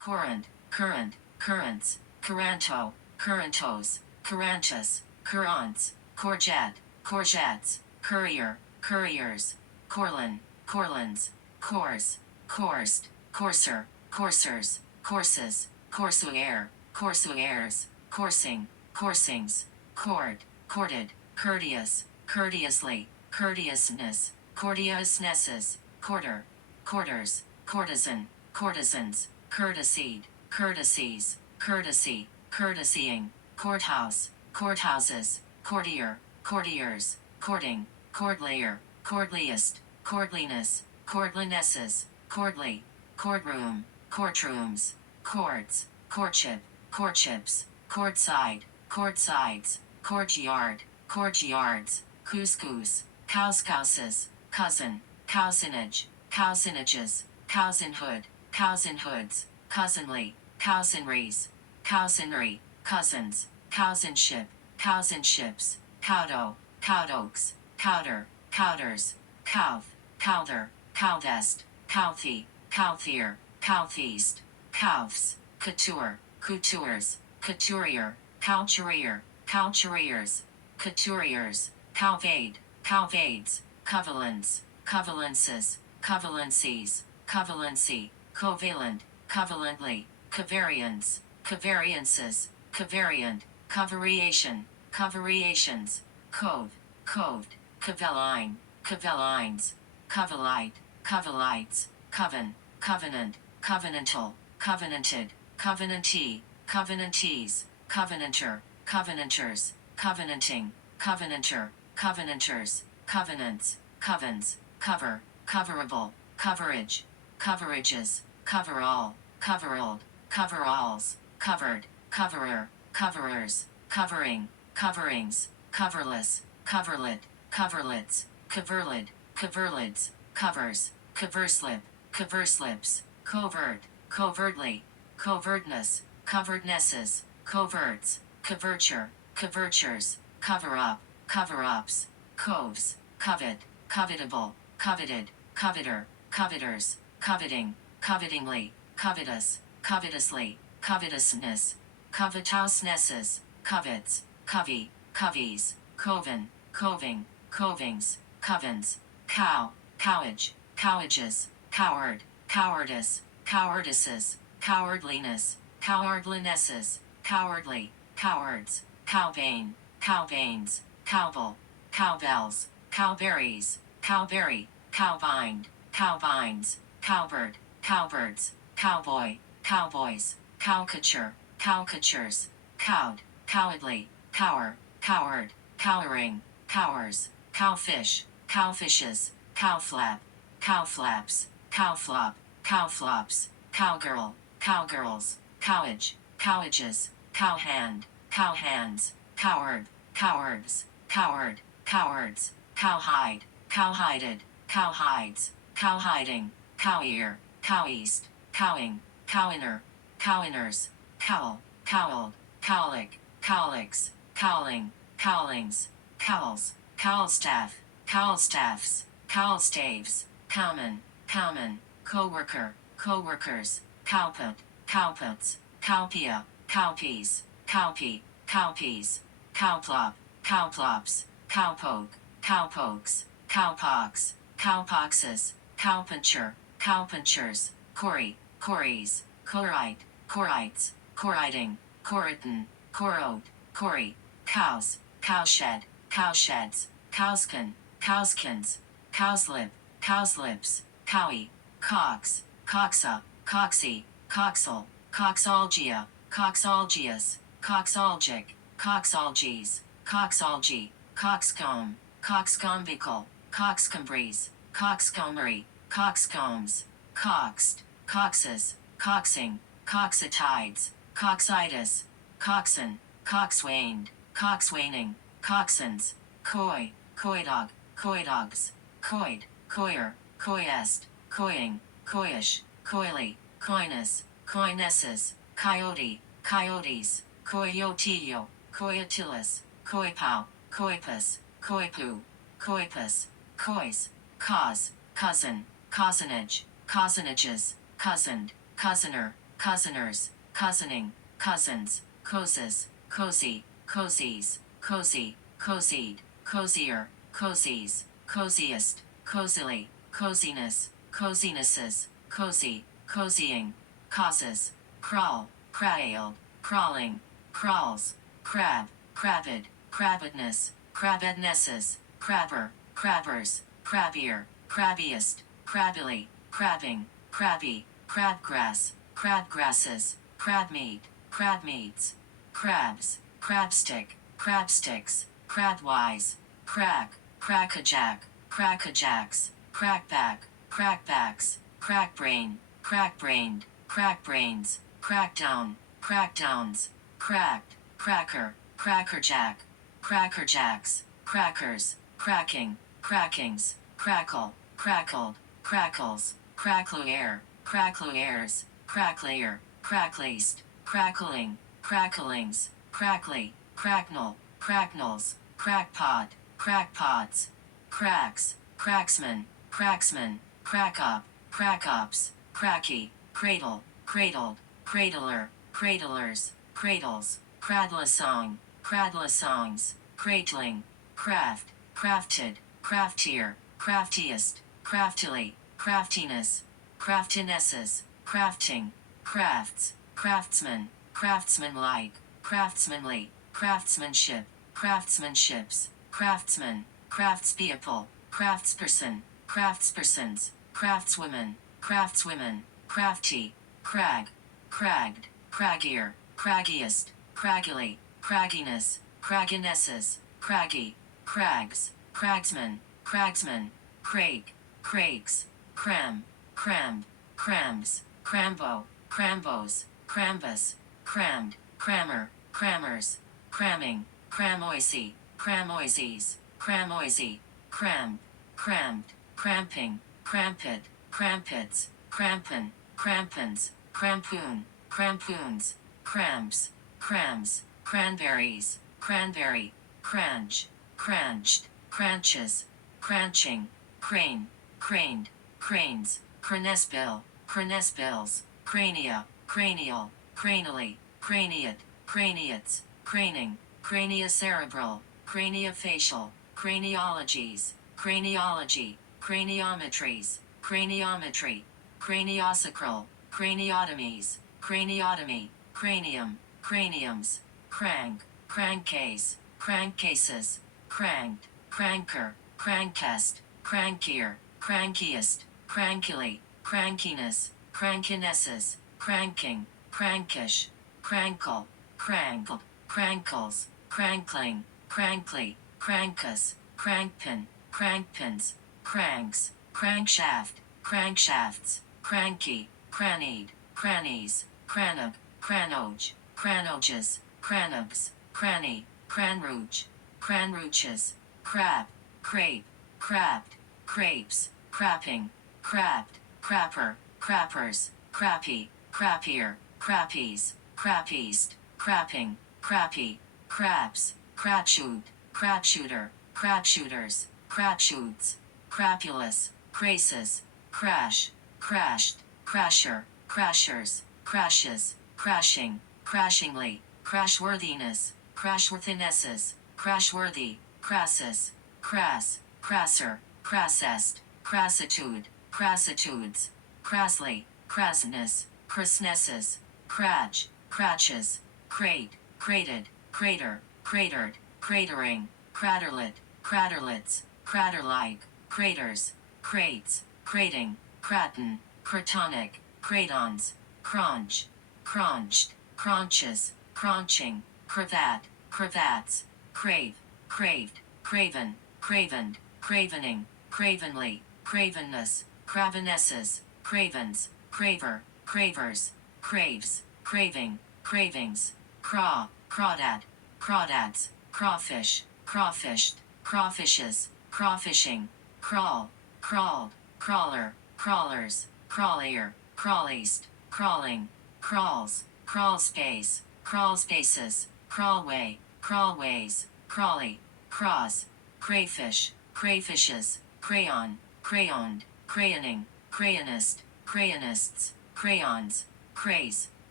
current, current, currents, curranto, currantos, currantus, currants, courgette, courgettes, courier, couriers, corlin, corlins, course, coursed, courser, coursers, courses, coursuer, coursuers, coursing, coursings, court, courted, courteous, courteously, courteousness, courteousnesses, quarter, quarters, courtesan, courtesans, courtesied, courtesies, courtesy, courtesying, courthouse, courthouses, courtier, courtiers, courting, courtlayer, courtliest, courtliness, courtlinesses, courtly, courtroom, courtrooms, courts, courtship, courtships, courtside, courtsides, courtyard, courtyards, couscous, couscouses, cousin, cousinage, cousinages, cousinhood, cousinhoods, cousinly, cousinries, cousinry, cousins, cousinship, cousinships, cowdo, cowdokes, cowder, cowders, couth, cowther, cowdest, couthy, couthier, coutheast, couths, couture, coutures, couturier, couturier, couturiers, couturiers, cowvade, cowvades, covalence, covalences, covalencies, covalency, covalent, covalently, covariance, covariances, covariant, covariation, covariations, cove, coved, coveline, covelines, covelite, covelites, coven, covenant, covenantal, covenanted, covenantee, covenantees, covenanter, covenanters, covenanting, covenanter, covenanters, covenants, covens, cover, coverable, coverage, coverages, coverall, coveralled, coveralls, covered, coverer, coverers, covering, coverings, coverless, coverlet, coverlets, coverlid, coverlids, covers, coverslip, coverslips, covert, covertly, covertness, covertnesses, coverts, coverture, covertures, cover-up, cover-ups, coves, covet, covetable, coveted, coveter, coveters, coveting, covetingly, covetous, covetously, covetousness, covetousnesses, covets, covey, coveys, coven, coving, covings, covens, cow, cowage, cowages, coward, cowardice, cowardices, cowardliness, cowardlinesses, cowardly, cowards, cowbane, cowbanes, cowbell, cowbells, cowberries, cowberry, cowbind, cowbinds, cowbird, cowbirds, cowboy, cowboys, cowcatcher, cowcatchers, cowed, cowardly, cower, coward, cowering, cowers, cowfish, cowfishes, cowflap, cowflaps, cowflop, cowflops, cowgirl, cowgirls, cowage, cowages, cowhand, cowhands, coward, cowards, coward, cowards, cowhide, cowhided, cowhides, cowhiding, cowear, coweast, cowing, cowinner, cowiners, cowl, cowled, cowlick, cowlicks, cowling, cowlings, cowls, cowlstaff, cowlstaffs, cowlstaves, cowman, cowman, coworker, coworkers, cowput, cowputs, cowpea, cowpeas, cowpea, cowpeas, cowplop, cowplops, cowpoke, cowpokes, cowpox, cowpoxes, cowpuncher, cowpunchers, cory, cories, corite, corites, coriting, coritin, corote, cory, cows, cowshed, cowsheds, cowskin, cowskins, cowslip, cowslips, cowie, cox, coxa, coxy, coxal, coxalgia, coxalgius, coxalgic, coxalgies, coxalgy, coxcomb, coxcombical, coxcombries, coxcombry, coxcombs, coxed, coxes, coxing, coxatides, coxitis, coxon, coxwaned, coxwaning, coxons, coy, coydog, coydogs, coyd, coyer, coyest, coying, coyish, coily, coyness, coynesses, coyote, coyotes, coyotillo, coyotilus, coypow, coypus, coypoo, coypus, coys, cause, cousin, cousinage, cousinages, cousined, cousinor, cousiners, cousining, cousins, coses, cozy, cozies, cozy, cozied, cozier, cozies, coziest, cozily, coziness, cozinesses, cozy, cozying, causes, crawl, crailed, crawling, crawls, crab, crabbed, crabbedness, crabbednesses, crabber, crabbers, crabbier, crabbiest, crabbily, crabbing, crabby, crabgrass, crabgrasses, crabmeat, crabmeats, crabs, crabstick, crabsticks, crabwise, crack, crackajack, crackajacks, crackback, crackbacks, crackbrain, crackbrained, crackbrains, crackdown, crackdowns, cracked, cracker, crackerjack, crackerjacks, crackers, cracking, crackings, crackle, crackled, crackles, crackluair, crackluairs, cracklier, crackleast, crackling, cracklings, crackly, cracknell, cracknels, crackpot, crackpots, cracks, cracksman, cracksman, crackup, crackups, cracky, cradle, cradled, cradler, cradlers, cradles, cradlesong, cradlesongs, cradling, craft, crafted, craftier, craftiest, craftily, craftiness, craftinesses, crafting, crafts, craftsman, craftsmanlike, craftsmanly, craftsmanship, craftsmanships, craftsman, craftspeople, craftsperson, craftspersons, craftswomen, craftswomen, crafty, crag, cragged, craggier, craggiest, craggily, cragginess, cragginesses, craggy, crags, cragsman, cragsman, crake, crakes, cram, crammed, crams, crambo, crambos, crambus, crammed, crammer, crammers, cramming, cramoisy, cramoisies, cramoisy, crammed, crammed, cramping, crampet, crampets, crampon, crampons, crampoon, crampoons, cramps, crams, cranberries, cranberry, cranch, cranched, cranches, cranching, crane, craned, cranes, cranesbill, cranesbills, crania, cranial, cranily, craniate, craniates, craning, craniocerebral, craniofacial, craniologies, craniology, craniometries, craniometry, craniosacral, craniotomies, craniotomy, cranium, craniums, crank, crankcase, crankcases, cranked, cranker, crankcast, crankier, crankiest, crankily, crankiness, crankinesses, cranking, crankish, crankle, crankled, crankles, crankling, crankly, crankus, crankpin, crankpins, cranks, crankshaft, crankshafts, cranky, crannied, crannies, crannog, cranoge, cranoges, cranobs, cranny, cranrouge, cranrouches, crap, crape, crapped, crapes, crapping, crapped, crapper, crappers, crappy, crappier, crappies, crappiest, crapping, crappy, craps, crapshoot, crapshooter, crapshooters, crapshoots, crapulous, craces, crash, crashed, crasher, crashers, crashes, crashing, crashingly, crashworthiness, crashworthinesses, crashworthy, crassus, crass, crasser, crassest, crassitude, crassitudes, crassly, crassness, crassnesses, cratch, cratches, crate, crated, crater, cratered, cratering, craterlet, craterlets, crater-like, craters, crates, crating, craton, cratonic, cratons, craunch, craunched, craunches, craunching, cravat, cravats, crave, craved, craven, cravened, cravening, cravenly, cravenness, cravenesses, cravens, craver, cravers, craves, craving, cravings, craw, crawdad, crawdads, crawfish, crawfished, crawfishes, crawfishing, crawl, crawled, crawler, crawlers, crawlier, crawliest, crawling, crawls, crawlspace, crawlspaces, crawlway, crawlways, crawly, craws, crayfish, crayfishes, crayon, crayoned, crayoning, crayonist, crayonists, crayons, craze,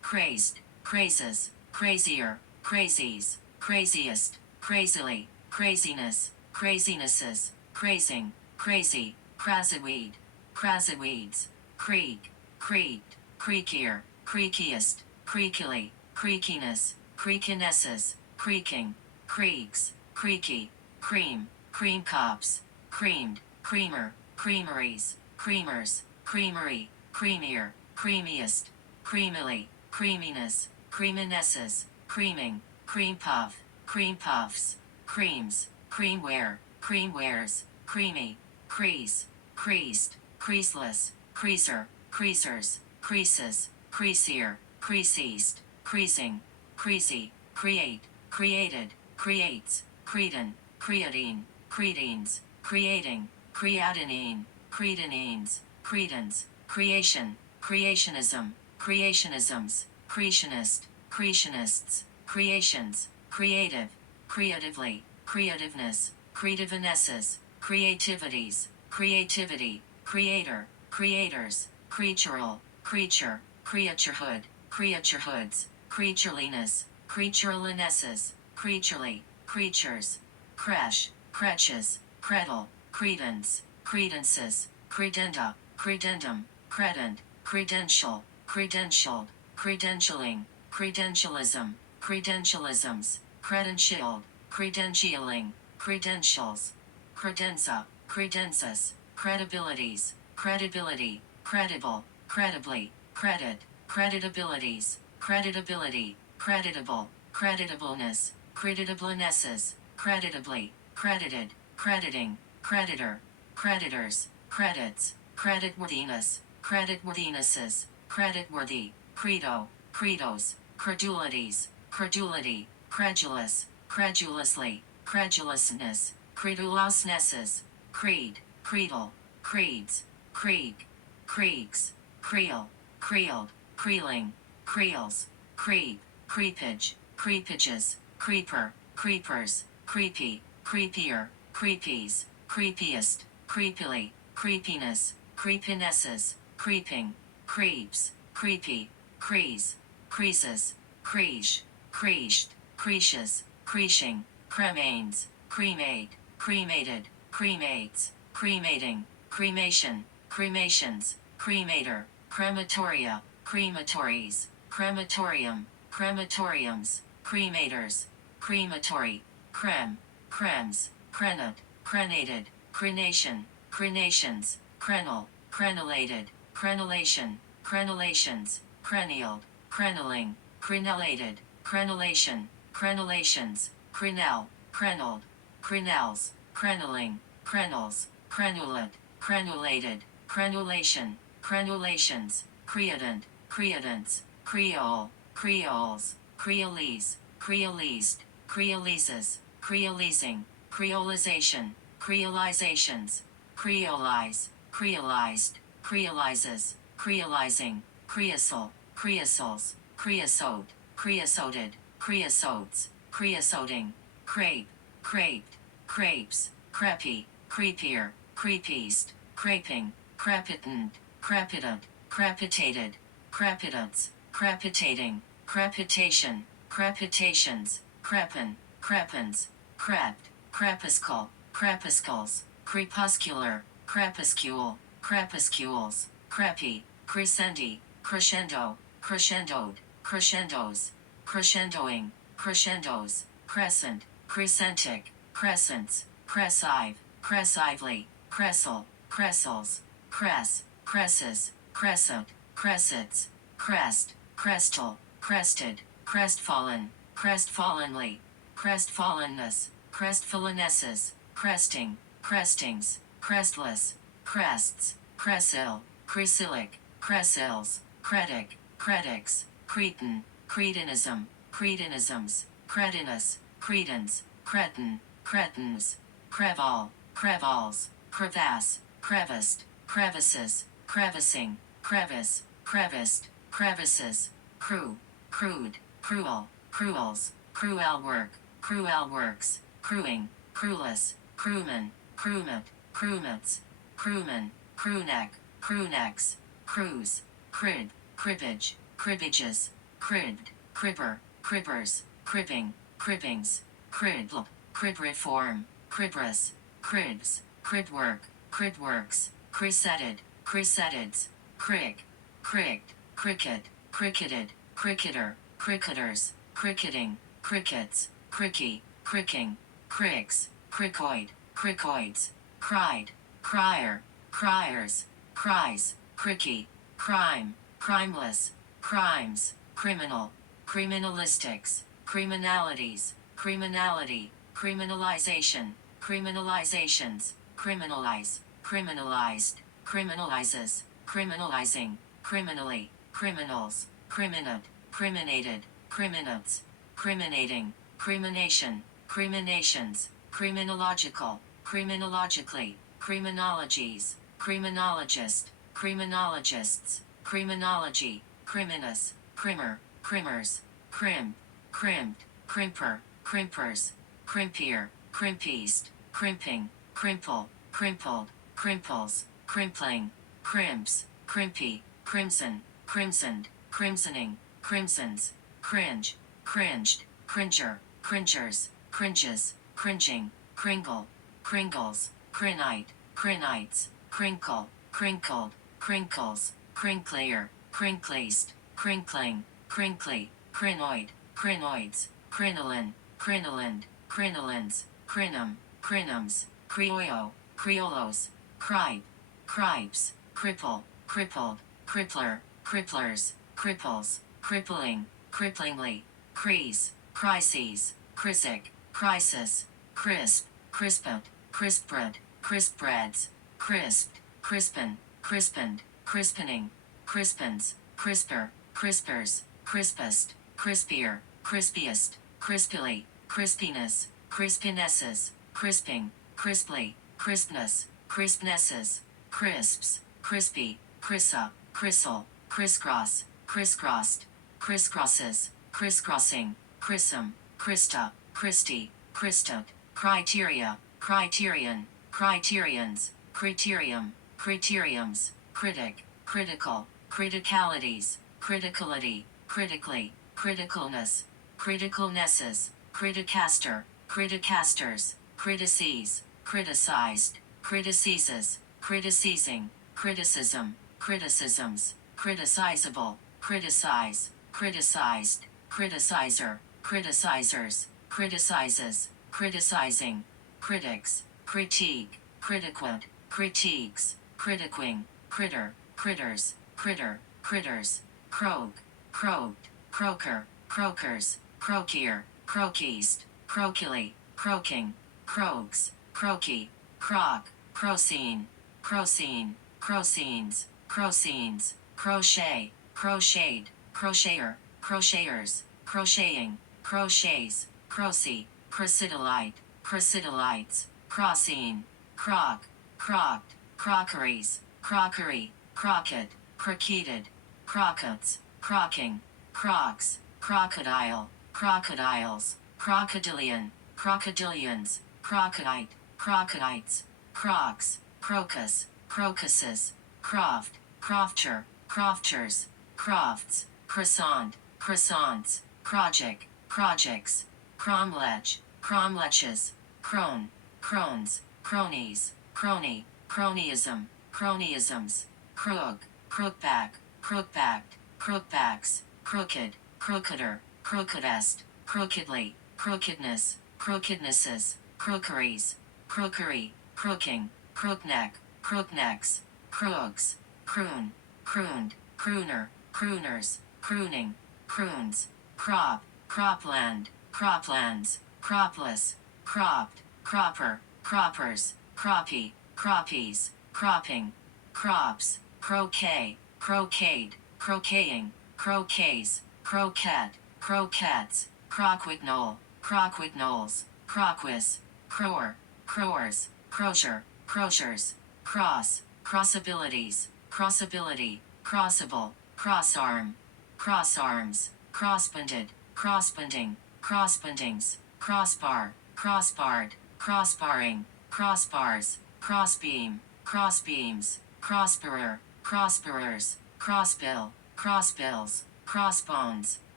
crazed, crazes, crazier, crazies, craziest, crazily, craziness, crazinesses, crazing, crazy, craziweed, craziweeds, creek, creaked, creakier, creakiest, creakily, creakiness, creakinesses, creaking, creaks, creaky, cream, cream cops, creamed, creamer, creameries, creamers, creamery, creamier, creamiest, creamily, creaminess, creaminesses, creaming, cream puff, cream puffs, creams, creamware, creamwares, creamy, crease, creased, creaseless, creaser, creasers, creases, creasier, creaseast, creasing, creasy, create, created, creates, cretin, creatine, cretines, creating, creatinine, cretinines, cretins, creation, creationism, creationisms, creationist, creationists, creations, creative, creatively, creativeness, creativenesses, creativities, creativity, creator, creators, creatural, creature, creaturehood, creaturehoods, creatureliness, creaturelinesses, creaturely, creatures, crash, crutches, credle, credence, credences, credenda, credendum, credent, credential, credentialed, credentialing, credentialism, credentialisms, credentialed, credentialing, credentials, credenza, credences, credibilities, credibility, credible, credibly, credit, creditabilities, creditability, creditable, creditableness, creditablenesses, creditably, credited, crediting, creditor, creditors, credits, creditworthiness, creditworthinesses, creditworthy, credo, credos, credulities, credulity, credulous, credulously, credulousness, credulousnesses, creed, creedle, creeds, creek, creeks, creel, creeled, creeling, creels, creep, creepage, creepages, creeper, creepers, creepy, creepier, creepies, creepiest, creepily, creepiness, creepinesses, creeping, creeps, creepy, crease, creases, creesh, creashed, creashes, creashing, cremains, cremate, cremated, cremates, cremating, cremation, cremations, cremator, crematoria, crematories, crematorium, crematoriums, cremators, crematory, creme, cremes, crenate, crenated, crenation, crenations, crenal, crenellated, crenellation, crenellations, crenial, creneling, crenellated, crenellation, crenellations, crenel, crenelled, crenels, creneling, crenels, crenulate, crenulated, crenulation, crenulations, creatant, creatants, creole, creoles, creolese, creolesed, creoleses, creolesing, creolization, creolizations, creolize, creolized, creolizes, creolizing, creosol, creosols, creosote, creosoted, creosotes, creosoting, crepe, craped, crepes, crepey, creepier, creepiest, craping, crepitant, crepitant, crepitated, crepitants, crepitating, crepitation, crepitations, crepin, crepins, crept, crepuscle, crepuscles, crepuscular, crepuscule, crepuscules, crepy, crescendi, crescendo, crescendoed, crescendos, crescendoing, crescendos, crescent, crescentic, crescents, cressive, cressively, cressel, cressels, cress, cresses, crescent, cressets, crest, crestal, crested, crestfallen, crestfallenly, crestfallenness, crestfallenesses, cresting, crestings, crestless, crests, cressil, cresilic, cressils, cretic, cretics, cretin, cretinism, cretinisms, cretinus, cretins, cretin, cretins, creval, crevals, crevasse, crevast, crevices, crevicing, crevice, crevist, crevices, crew, crude, cruel, cruels, cruel work, cruel works, crewing, crewless, crewman, crewmet, crewmets, crewman, crewneck, crewnecks, cruise, crib, cribbage, cribbages, cribbed, cribber, cribbers, cribbing, cribbings, criddle, crib reform, cribrus, cribs, cridwork, cridworks, crisetted, crisetteds, crick, cricked, cricket, cricketed, cricketer, cricketers, cricketing, crickets, cricky, cricking, cricks, crickoid, crickoids, cried, crier, criers, cries, cricky, crime, crimeless, crimes, criminal, criminalistics, criminalities, criminality, criminalization, criminalizations, criminalize, criminalized, criminalizes, criminalizing, criminally, criminals, criminate, criminated, criminates, criminating, crimination, criminations, criminological, criminologically, criminologies, criminologist, criminologists, criminology, criminus, crimmer, crimmers, crimp, crimped, crimper, crimpers, crimpier, crimpiest, crimping, crimple, crimpled, crimples, crimpling, crimps, crimpy, crimson, crimsoned, crimsoning, crimsons, cringe, cringed, cringer, cringers, cringes, cringing, cringle, cringles, crinite, crinites, crinkle, crinkled, crinkles, crinklier, crinkliest, crinkling, crinkly, crinoid, crinoids, crinoline, crinolin, crinolins, crinum, crinums, crioio, criolos, cripe, cripes, cripple, crippled, crippler, cripplers, cripples, crippling, cripplingly, crease, crises, crisic, crisis, crisp, crispet, crispbred, crispbreads, crisped, crispin, crispened, crispening, crispins, crisper, crispers, crispest, crispier, crispiest, crispily, crispiness, crispinesses, crisping, crisply, crispness, crispnesses, crisps, crispy, crissa, crissle, crisscross, crisscrossed, crisscrosses, crisscrossing, chrism, Christa, Christy, Christot, criteria, criterion, criterions, criterium, criteriums, critic, critical, criticalities, criticality, critically, criticalness, criticalnesses, criticaster, criticasters, critices, criticized, criticeases, criticizing, criticism, criticisms, criticizable, criticize, criticized, criticizer, criticizers, criticizes, criticizing, critics, critique, critiquant, critiques, critiquing, critter, critters, critter, critters, croak, croaked, croaker, croakers, croakier, croakeast, croakily, croaking, croaks, croaky, croc, crocine, crocine, crocines, crocines, crochet, crocheted, crocheter, crocheters, crocheting, crochets, crocey, crucidolite, crucidolites, crossine, croc, crocked, crockeries, crockery, crockett, crocketed, crockets, crocking, crocs, crocodile, crocodiles, crocodilian, crocodilians, crocodite, crocodites, crocs, crocus, crocuses, croft, crofter, crofters, crofts, croissant, croissants, project, projects, cromlech, cromleches, crone, crones, cronies, crony, cronyism, cronyisms, crook, crookback, crookbacked, crookbacks, crooked, crookeder, crookedest, crookedly, crookedness, crookednesses, crookeries, crookery, crooking, crookneck, crooknecks, crooks, croon, crooned, crooner, crooners, crooning, croons, crop, cropland, croplands, cropless, cropped, cropper, croppers, croppy, croppies, cropping, crops, croquet, croquade, croqueting, croquets, croquette, croquettes, croquignole, croquignoles, croquis, crower, crowers, crozier, croziers, cross, crossabilities, crossability, crossable, crossarm, crossarms, crossbunded, crossbunding, crossbundings, crossbar, crossbarred, crossbarring, crossbars, crossbeam, crossbeams, crossbearer, crossbearers, crossbill, crossbills, crossbones,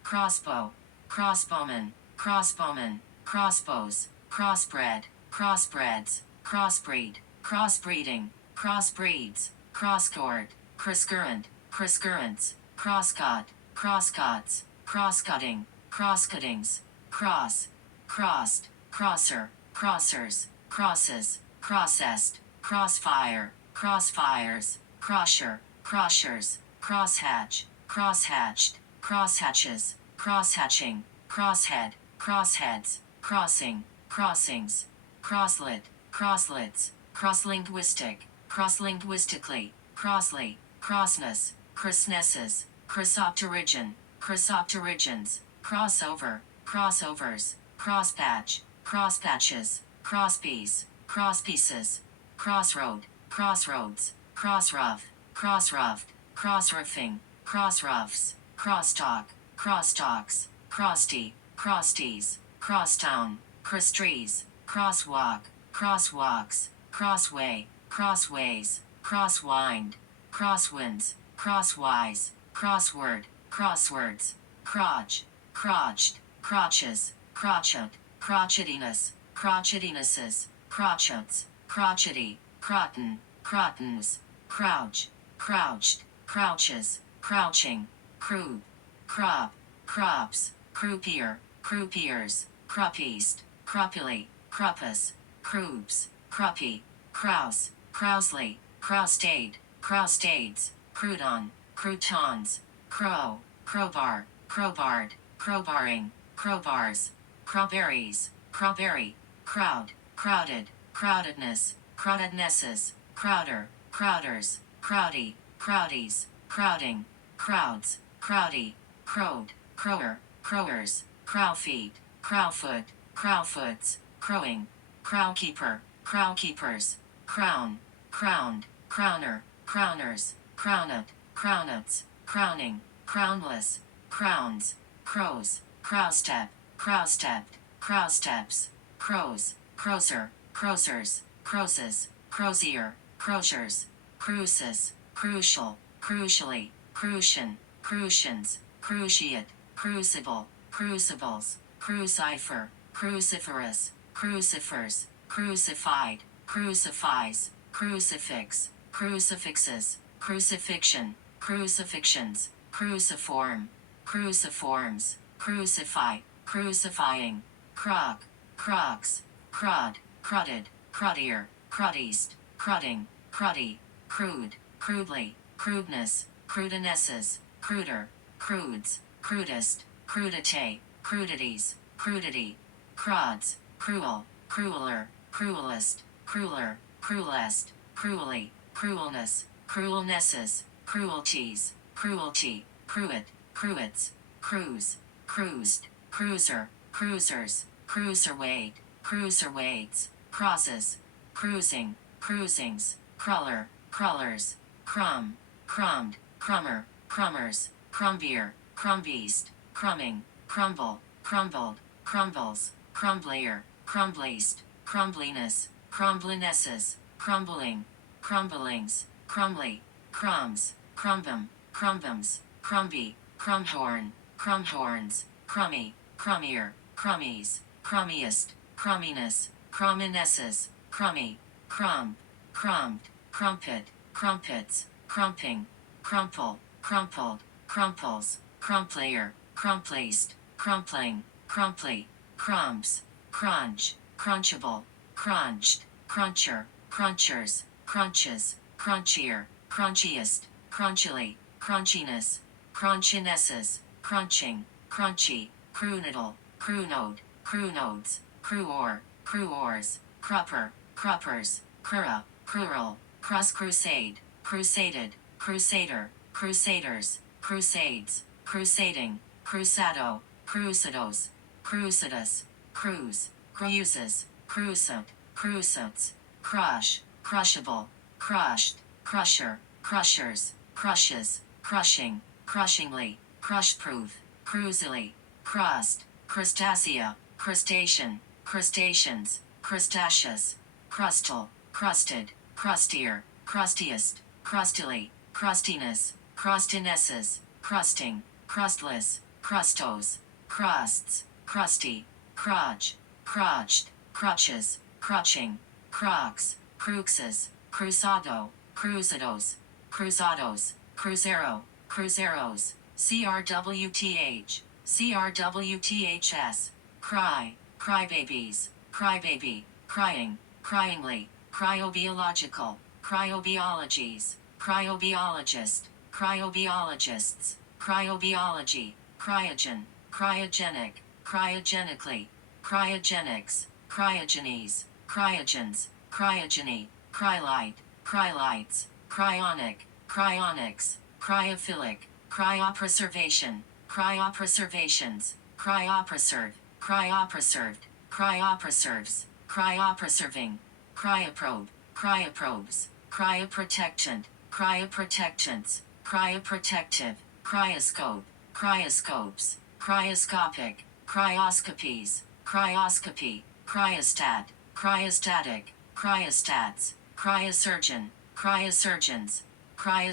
crossbow, crossbowman, crossbowman, crossbows, crossbred, crossbreds, crossbreed, crossbreeding, crossbreeds, crosscord, crosscurrent, crosscurrents, crosscut, crosscuts, crosscutting, crosscuttings, cross, crossed, crosser, crossers, crosses, processed, crossfire, crossfires, crosher, crossers, crosshatch, crosshatched, crosshatches, crosshatching, crosshead, crossheads, crossing, crossings, crosslet, crosslets, crosslinguistic, crosslinguistically, crossly, crossness, crossnesses, crossopterigin, crossopterigins, crossover, crossovers, crosspatch, crosspatches, crosspiece, crosspieces, crossroad, crossroads, crossrough, crossroughed, crossroofing, crossroughs, crosstalk, crosstalks, crosty, crosties, crosstown, crosstrees, crosswalk, crosswalks, crossway, crossways, crosswind, crosswinds, crosswise, crossword, crosswords, crotch, crotched, crotches, crotchet, crotchetiness, crotchetinesses, crotchets, crotchety, croton, crotons, crouch, crouched, crouches, crouching, croup, crop, crops, croupier, croupiers, croppiest, cropily, croppus, croops, croppy, crouse, crousely, croustade, croustades, crouton, croutons, crow, crowbar, crowbard, crowbarring, crowbars, crowberries, crowberry, crowd, crowded, crowdedness, crowdednesses, crowder, crowders, crowdy, crowdies, crowding, crowds, crowdy, crowed, crower, crowers, crowfeet, crowfoot, crowfoots, crowing, crowkeeper, crowkeepers, crown, crowned, crowner, crowners, crownet, crownets, crowning, crownless, crowns, crows, crowstep, crowstepped, crowsteps, crows, crowser, crowsers, crowses, crosier, crosiers, crucis, crucial, crucially, crucian, crucians, cruciate, crucible, crucibles, crucifer, cruciferous, crucifers, crucified, crucifies, crucifix, crucifixes, crucifixion, crucifixions, cruciform, cruciforms, crucify, crucifying, croc, crocs, crud, crudded, cruddier, cruddiest, crudding, cruddy, crude, crudely, crudeness, crudenesses, cruder, crudes, crudest, crudite, crudities, crudity, cruds, cruel, crueler, cruelest, crueler, cruelest, cruelly, cruelness, cruelnesses, cruelties, cruelty, cruet, cruets, cruise, cruised, cruiser, cruisers, cruiserweight, cruiserweights, crosses, cruising, cruisings, cruller, crullers, crumb, crumbed, crummer, crummers, crumbier, crumbeast, crumbing, crumble, crumbled, crumbles, crumblier, crumbliest, crumbliness, crumblinesses, crumbling, crumblings, crumbly, crumbs, crumbum, crumbums, crumby, crumhorn, crumhorns, crummy, crummier, crummies, crummiest, crumminess, crumminesses, crummy, crumb, crumbed, crumpet, crumpets, crumping, crumple, crumpled, crumples, crumplier, crumplaced, crumpling, crumply, crumbs, crunch, crunchable, crunched, cruncher, crunchers, crunches, crunchier, crunchiest, crunchily, crunchiness, crunchinesses, crunching, crunchy, crunidal, crunode, crunodes, cruor, cruors, crupper, cruppers, crura, crural, cross crusade, crusaded, crusader, crusaders, crusades, crusading, crusado, crusados, crucidus, cruise, cruises, cruisant, cruisants, crush, crushable, crushed, crusher, crushers, crushes, crushing, crushingly, crushproof, crusily, crust, crustacea, crustacean, crustaceans, crustaceous, crustal, crusted, crustier, crustiest, crustily, crustiness, crustinesses, crusting, crustless, crustose, crusts, crusty, crotch, crotched, crutches, crutching, crocs, cruxes, cruzado, cruzados, cruzados, crucero, cruzeros, crwth, crwths, cry, crybabies, crybaby, crying, cryingly, cryobiological, cryobiologies, cryobiologist, cryobiologists, cryobiology, cryogen, cryogenic, cryogenically, cryogenics, cryogenies, cryogens, cryogeny, cryolite, cryolites, cryonic, cryonics, cryophilic, cryopreservation, cryopreservations, cryopreserve, cryopreserved, cryopreserves, cryopreserving, cryoprobe, cryoprobes, cryoprotectant, cryoprotectants, cryoprotective, cryoscope, cryoscopes, cryoscopic, cryoscopies, cryoscopy, cryostat, cryostatic, cryostats, cryosurgeon, cryosurgeons,